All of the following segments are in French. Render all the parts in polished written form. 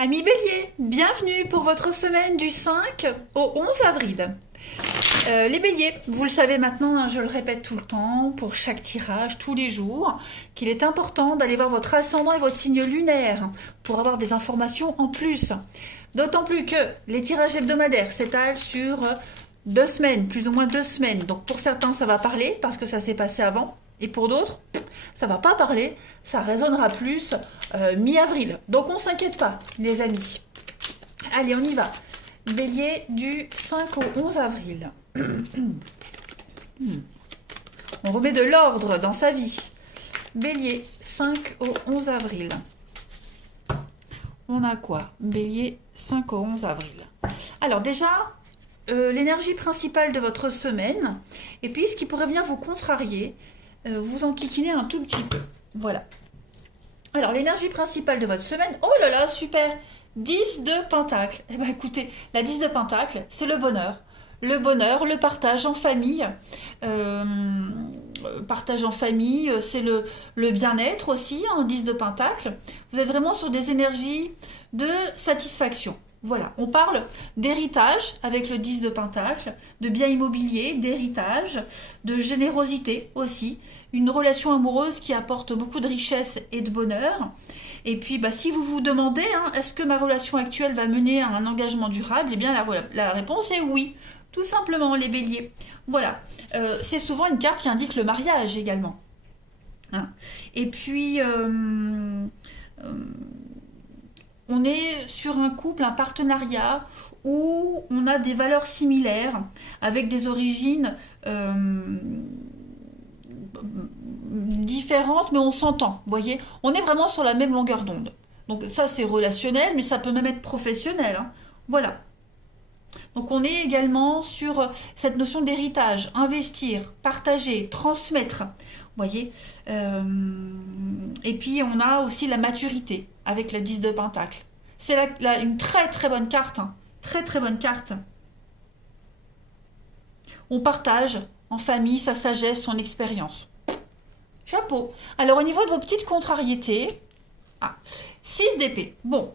Amis Bélier, bienvenue pour votre semaine du 5 au 11 avril. Les Béliers, vous le savez maintenant, hein, je le répète tout le temps, pour chaque tirage, tous les jours, qu'il est important d'aller voir votre ascendant et votre signe lunaire pour avoir des informations en plus. D'autant plus que les tirages hebdomadaires s'étalent sur 2 semaines, plus ou moins 2 semaines. Donc pour certains, ça va parler parce que ça s'est passé avant. Et pour d'autres, ça va pas parler, ça résonnera plus mi-avril. Donc on s'inquiète pas, les amis. Allez, on y va. Bélier du 5 au 11 avril. On remet de l'ordre dans sa vie. Bélier, 5 au 11 avril. On a quoi? Bélier, 5 au 11 avril. Alors déjà, l'énergie principale de votre semaine, et puis ce qui pourrait venir vous contrarier, vous enquiquinez un tout petit peu. Voilà. Alors, l'énergie principale de votre semaine, oh là là, super, 10 de Pentacle. Eh bien, écoutez, la 10 de Pentacle, c'est le bonheur. Le bonheur, le partage en famille. Partage en famille, c'est le bien-être aussi, en 10 de Pentacle. Vous êtes vraiment sur des énergies de satisfaction. Voilà, on parle d'héritage avec le 10 de Pentacle, de biens immobiliers, d'héritage, de générosité aussi, une relation amoureuse qui apporte beaucoup de richesse et de bonheur. Et puis, si vous vous demandez, est-ce que ma relation actuelle va mener à un engagement durable, eh bien la réponse est oui, tout simplement les béliers. Voilà, c'est souvent une carte qui indique le mariage également. Et puis... on est sur un couple, un partenariat où on a des valeurs similaires avec des origines différentes, mais on s'entend, vous voyez. On est vraiment sur la même longueur d'onde. Donc ça, c'est relationnel, mais ça peut même être professionnel. Voilà. Donc on est également sur cette notion d'héritage, investir, partager, transmettre. Vous voyez. Et puis on a aussi la maturité avec la 10 de Pentacle. C'est une très très bonne carte. Très très bonne carte. On partage en famille sa sagesse, son expérience. Chapeau. Alors au niveau de vos petites contrariétés, 6 d'épée. Bon,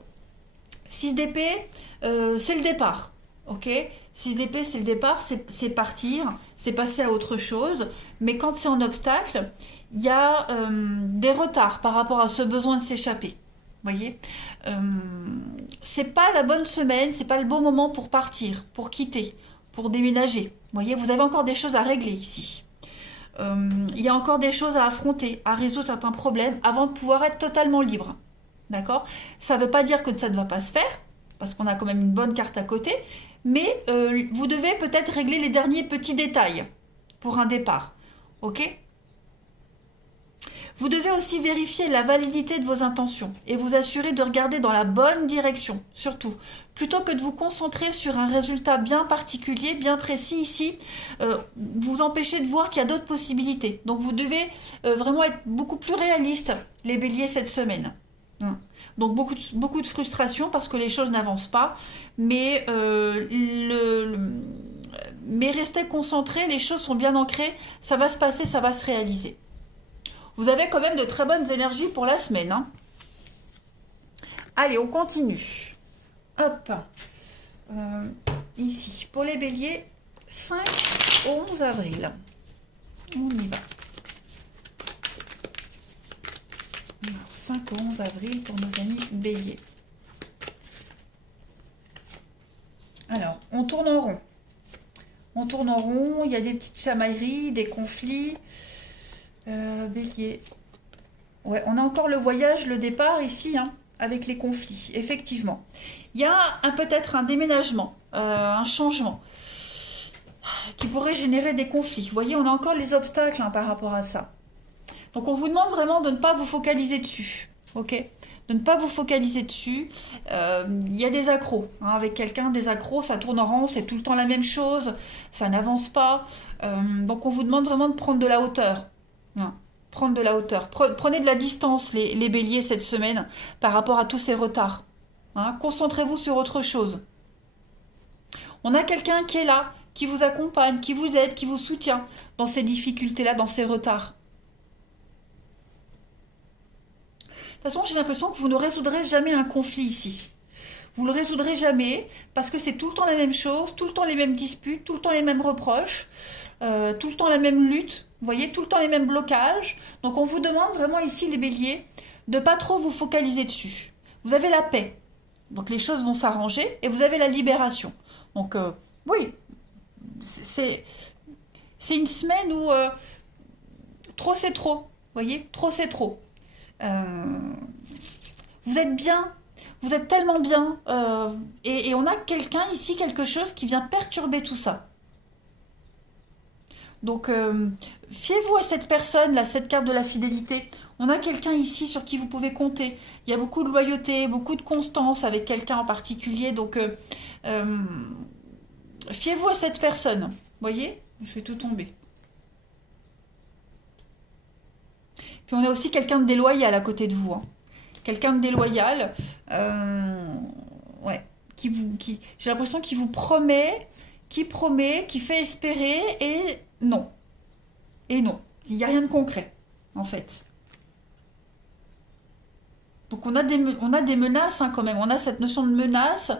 6 d'épée, c'est le départ. Ok, 6 d'épée, c'est le départ, c'est partir, c'est passer à autre chose. Mais quand c'est en obstacle, il y a des retards par rapport à ce besoin de s'échapper. Vous voyez, c'est pas la bonne semaine, c'est pas le bon moment pour partir, pour quitter, pour déménager. Vous voyez, vous avez encore des choses à régler ici. Il y a encore des choses à affronter, à résoudre certains problèmes avant de pouvoir être totalement libre. D'accord? Ça ne veut pas dire que ça ne va pas se faire, parce qu'on a quand même une bonne carte à côté, mais vous devez peut-être régler les derniers petits détails pour un départ. Ok? Vous devez aussi vérifier la validité de vos intentions et vous assurer de regarder dans la bonne direction, surtout. Plutôt que de vous concentrer sur un résultat bien particulier, bien précis ici, vous empêchez de voir qu'il y a d'autres possibilités. Donc vous devez vraiment être beaucoup plus réaliste, les béliers, cette semaine. Donc beaucoup de frustration parce que les choses n'avancent pas, mais restez concentrés, les choses sont bien ancrées, ça va se passer, ça va se réaliser. Vous avez quand même de très bonnes énergies pour la semaine. Allez, on continue. Hop. Ici, pour les béliers, 5 au 11 avril. On y va. 5 au 11 avril pour nos amis béliers. Alors, on tourne en rond. On tourne en rond, il y a des petites chamailleries, des conflits. Bélier. Ouais, on a encore le voyage, le départ ici, avec les conflits, effectivement. Il y a peut-être un déménagement, un changement qui pourrait générer des conflits. Vous voyez, on a encore les obstacles par rapport à ça. Donc on vous demande vraiment de ne pas vous focaliser dessus, ok? De ne pas vous focaliser dessus. Il y a des accros, avec quelqu'un, des accros, ça tourne en rond, c'est tout le temps la même chose, ça n'avance pas. Donc on vous demande vraiment de prendre de la hauteur. Prendre de la hauteur. Prenez de la distance, les béliers, cette semaine, par rapport à tous ces retards. Concentrez-vous sur autre chose. On a quelqu'un qui est là, qui vous accompagne, qui vous aide, qui vous soutient dans ces difficultés-là, dans ces retards. De toute façon, j'ai l'impression que vous ne résoudrez jamais un conflit ici. Vous le résoudrez jamais parce que c'est tout le temps la même chose, tout le temps les mêmes disputes, tout le temps les mêmes reproches, tout le temps la même lutte, vous voyez, tout le temps les mêmes blocages. Donc on vous demande vraiment ici les béliers de pas trop vous focaliser dessus. Vous avez la paix, donc les choses vont s'arranger et vous avez la libération. Donc oui, c'est une semaine où trop c'est trop, vous voyez, trop c'est trop. Vous êtes bien, vous êtes tellement bien, et on a quelqu'un ici, quelque chose qui vient perturber tout ça. Donc, fiez-vous à cette personne, là, cette carte de la fidélité. On a quelqu'un ici sur qui vous pouvez compter. Il y a beaucoup de loyauté, beaucoup de constance avec quelqu'un en particulier. Donc, fiez-vous à cette personne. Vous voyez? Je fais tout tomber. Puis on a aussi quelqu'un de déloyal à côté de vous. Hein. Quelqu'un de déloyal. Ouais. J'ai l'impression qu'il vous promet, qui fait espérer et non. Et non. Il n'y a rien de concret, en fait. Donc on a des menaces hein, quand même. On a cette notion de menace,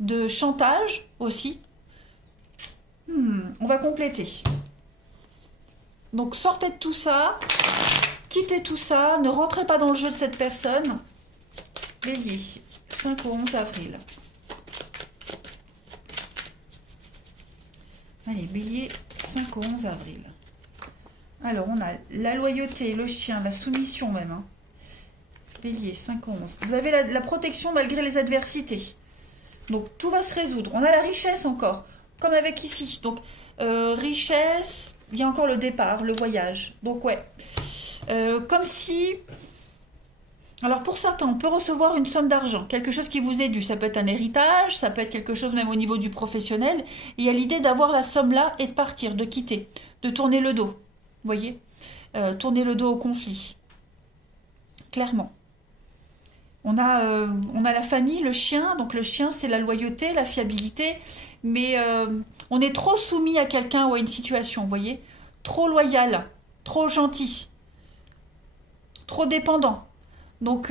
de chantage aussi. On va compléter. Donc sortez de tout ça. Quittez tout ça. Ne rentrez pas dans le jeu de cette personne. Bélier. 5 au 11 avril. Allez, bélier, 5 au 11 avril. Alors, on a la loyauté, le chien, la soumission même. Hein. Bélier, 5 au 11. Vous avez la protection malgré les adversités. Donc, tout va se résoudre. On a la richesse encore, comme avec ici. Donc, richesse, il y a encore le départ, le voyage. Donc, ouais. Comme si... Alors, pour certains, on peut recevoir une somme d'argent, quelque chose qui vous est dû. Ça peut être un héritage, ça peut être quelque chose même au niveau du professionnel. Et il y a l'idée d'avoir la somme là et de partir, de quitter, de tourner le dos. Vous voyez, tourner le dos au conflit. Clairement. On a la famille, le chien. Donc le chien, c'est la loyauté, la fiabilité. Mais on est trop soumis à quelqu'un ou à une situation, vous voyez. Trop loyal, trop gentil, trop dépendant. Donc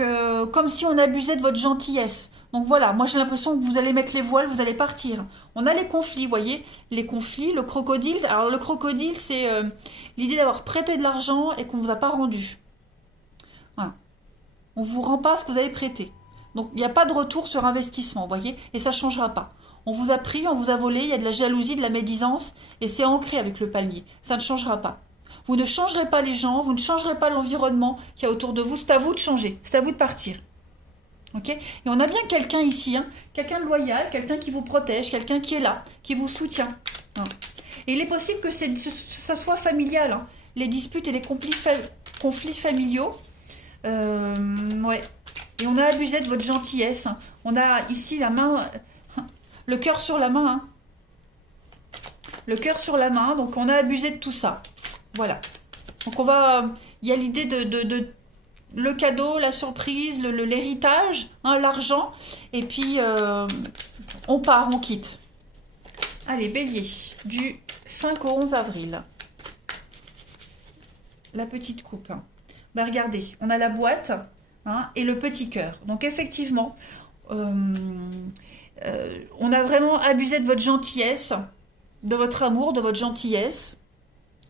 comme si on abusait de votre gentillesse. Donc voilà, moi j'ai l'impression que vous allez mettre les voiles, vous allez partir. On a les conflits, vous voyez, les conflits, le crocodile. Alors le crocodile, c'est l'idée d'avoir prêté de l'argent et qu'on ne vous a pas rendu. Voilà. On ne vous rend pas ce que vous avez prêté. Donc il n'y a pas de retour sur investissement, vous voyez, et ça ne changera pas. On vous a pris, on vous a volé, il y a de la jalousie, de la médisance, et c'est ancré avec le palmier. Ça ne changera pas. Vous ne changerez pas les gens, vous ne changerez pas l'environnement qu'il y a autour de vous, c'est à vous de changer, c'est à vous de partir. Ok? Et on a bien quelqu'un ici, hein, quelqu'un de loyal, quelqu'un qui vous protège, quelqu'un qui est là, qui vous soutient. Hein. Et il est possible que ça soit familial, hein, les disputes et les conflits familiaux. Ouais. Et on a abusé de votre gentillesse. Hein. On a ici la main, le cœur sur la main. Hein. Le cœur sur la main, donc on a abusé de tout ça. Voilà. Donc on va... Il y a l'idée de le cadeau, la surprise, l'héritage, hein, l'argent. Et puis, on part, on quitte. Allez, bélier, du 5 au 11 avril. La petite coupe. Hein. Bah, regardez, on a la boîte hein, et le petit cœur. Donc effectivement, on a vraiment abusé de votre gentillesse, de votre amour, de votre gentillesse.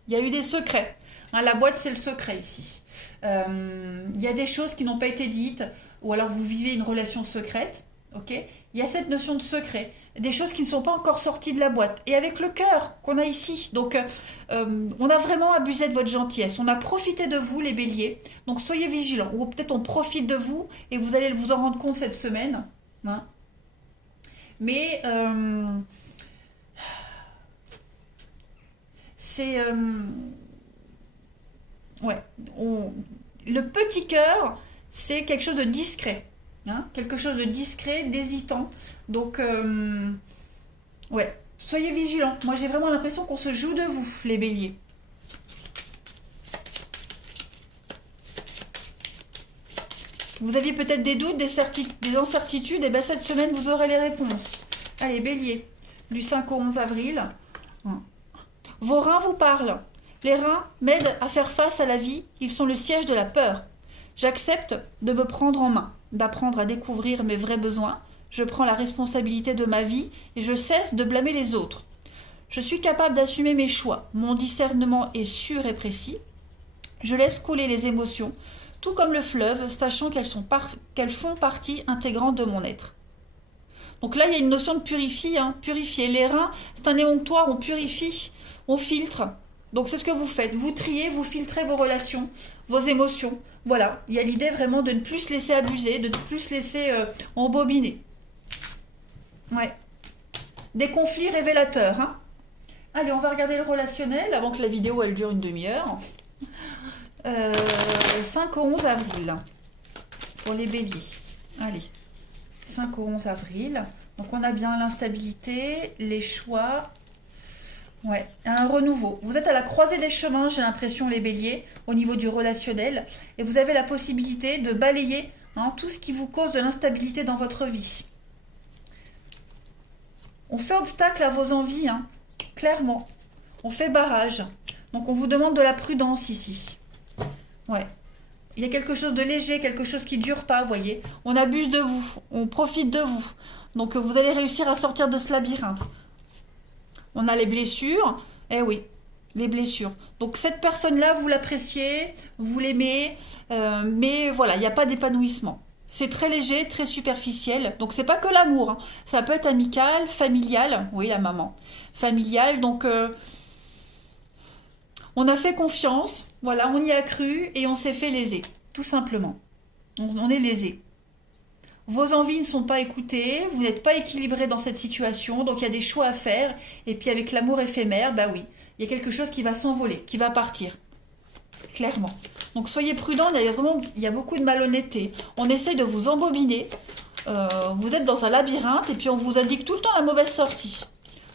Il y a eu des secrets. Hein, la boîte, c'est le secret ici. Il y a des choses qui n'ont pas été dites, ou alors vous vivez une relation secrète. Ok ? Il y a cette notion de secret. Des choses qui ne sont pas encore sorties de la boîte. Et avec le cœur qu'on a ici. Donc, on a vraiment abusé de votre gentillesse. On a profité de vous, les béliers. Donc, soyez vigilants. Ou peut-être on profite de vous et vous allez vous en rendre compte cette semaine. Hein. Mais, c'est... ouais. Le petit cœur, c'est quelque chose de discret. Hein, quelque chose de discret, d'hésitant. Donc, ouais, soyez vigilants. Moi, j'ai vraiment l'impression qu'on se joue de vous, les béliers. Vous aviez peut-être des doutes, des incertitudes. Et bien, cette semaine, vous aurez les réponses. Allez, bélier, du 5 au 11 avril. Vos reins vous parlent. Les reins m'aident à faire face à la vie. Ils sont le siège de la peur. J'accepte de me prendre en main, d'apprendre à découvrir mes vrais besoins. Je prends la responsabilité de ma vie et je cesse de blâmer les autres. Je suis capable d'assumer mes choix. Mon discernement est sûr et précis. Je laisse couler les émotions, tout comme le fleuve, sachant qu'elles font partie intégrante de mon être. Donc là, il y a une notion de purifier. Purifier. Les reins, c'est un émonctoire, on purifie, on filtre. Donc c'est ce que vous faites. Vous triez, vous filtrez vos relations, vos émotions. Voilà, il y a l'idée vraiment de ne plus se laisser abuser, de ne plus se laisser embobiner. Ouais. Des conflits révélateurs. Allez, on va regarder le relationnel avant que la vidéo elle dure une demi-heure. 5 au 11 avril pour les béliers. Allez, 5 au 11 avril. Donc on a bien l'instabilité, les choix. Ouais, un renouveau. Vous êtes à la croisée des chemins, j'ai l'impression, les béliers, au niveau du relationnel. Et vous avez la possibilité de balayer tout ce qui vous cause de l'instabilité dans votre vie. On fait obstacle à vos envies, clairement. On fait barrage. Donc on vous demande de la prudence ici. Ouais. Il y a quelque chose de léger, quelque chose qui ne dure pas, vous voyez. On abuse de vous, on profite de vous. Donc vous allez réussir à sortir de ce labyrinthe. On a les blessures. Eh oui, les blessures. Donc cette personne-là, vous l'appréciez, vous l'aimez, mais voilà, il n'y a pas d'épanouissement. C'est très léger, très superficiel. Donc c'est pas que l'amour. Ça peut être amical, familial. Oui, la maman. Familial, donc on a fait confiance. Voilà, on y a cru et on s'est fait léser. Tout simplement. On est lésé. Vos envies ne sont pas écoutées, vous n'êtes pas équilibré dans cette situation, donc il y a des choix à faire. Et puis avec l'amour éphémère, bah oui, il y a quelque chose qui va s'envoler, qui va partir. Clairement. Donc soyez prudents, il y a beaucoup de malhonnêteté. On essaye de vous embobiner. Vous êtes dans un labyrinthe et puis on vous indique tout le temps la mauvaise sortie.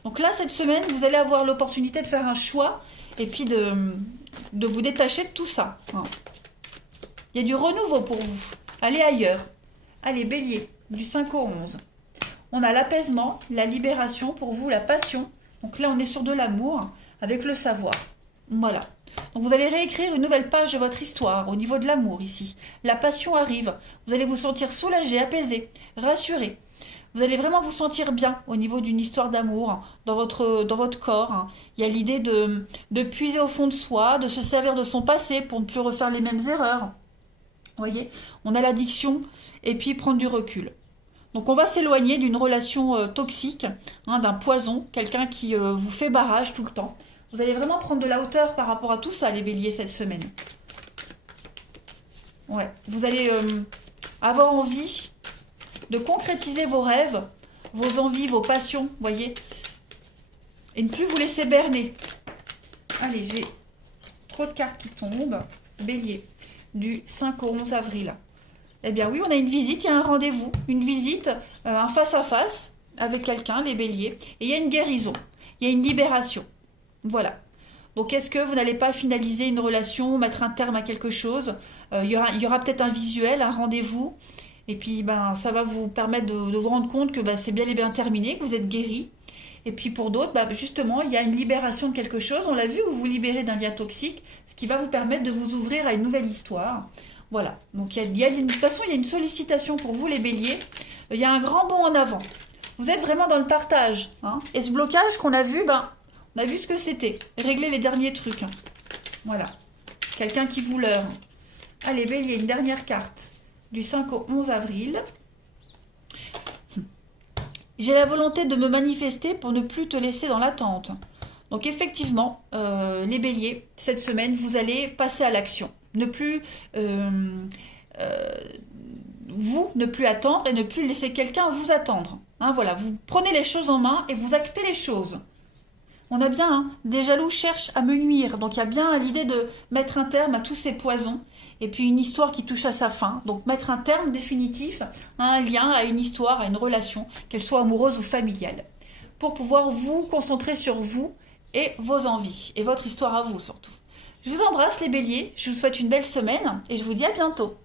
Donc là, cette semaine, vous allez avoir l'opportunité de faire un choix et puis de vous détacher de tout ça. Il y a du renouveau pour vous. Allez ailleurs. Allez, bélier, du 5 au 11. On a l'apaisement, la libération, pour vous, la passion. Donc là, on est sur de l'amour avec le savoir. Voilà. Donc vous allez réécrire une nouvelle page de votre histoire au niveau de l'amour ici. La passion arrive. Vous allez vous sentir soulagé, apaisé, rassuré. Vous allez vraiment vous sentir bien au niveau d'une histoire d'amour dans votre corps. Il y a l'idée de puiser au fond de soi, de se servir de son passé pour ne plus refaire les mêmes erreurs. Vous voyez, on a l'addiction et puis prendre du recul. Donc on va s'éloigner d'une relation toxique, d'un poison, quelqu'un qui vous fait barrage tout le temps. Vous allez vraiment prendre de la hauteur par rapport à tout ça, les béliers, cette semaine. Ouais, vous allez avoir envie de concrétiser vos rêves, vos envies, vos passions, vous voyez, et ne plus vous laisser berner. Allez, j'ai trop de cartes qui tombent. Bélier, du 5 au 11 avril. Eh bien oui, on a une visite, il y a un rendez-vous, une visite, un face-à-face avec quelqu'un, les béliers, et il y a une guérison, il y a une libération. Voilà. Donc est-ce que vous n'allez pas finaliser une relation, mettre un terme à quelque chose? Il y aura peut-être un visuel, un rendez-vous, et puis ça va vous permettre de vous rendre compte que c'est bien et bien terminé, que vous êtes guéri. Et puis pour d'autres, justement, il y a une libération de quelque chose. On l'a vu, vous vous libérez d'un lien toxique, ce qui va vous permettre de vous ouvrir à une nouvelle histoire. Voilà. Donc de toute façon, il y a une sollicitation pour vous, les béliers. Il y a un grand bond en avant. Vous êtes vraiment dans le partage. Et ce blocage qu'on a vu, on a vu ce que c'était. Régler les derniers trucs. Voilà. Quelqu'un qui vous leurre. Allez, bélier, une dernière carte. Du 5 au 11 avril. J'ai la volonté de me manifester pour ne plus te laisser dans l'attente. Donc effectivement, les béliers, cette semaine, vous allez passer à l'action. Ne plus ne plus attendre et ne plus laisser quelqu'un vous attendre. Voilà, vous prenez les choses en main et vous actez les choses. On a bien, des jaloux cherchent à me nuire. Donc il y a bien l'idée de mettre un terme à tous ces poisons. Et puis une histoire qui touche à sa fin. Donc mettre un terme définitif à un lien, à une histoire, à une relation, qu'elle soit amoureuse ou familiale. Pour pouvoir vous concentrer sur vous et vos envies. Et votre histoire à vous surtout. Je vous embrasse les béliers, je vous souhaite une belle semaine et je vous dis à bientôt.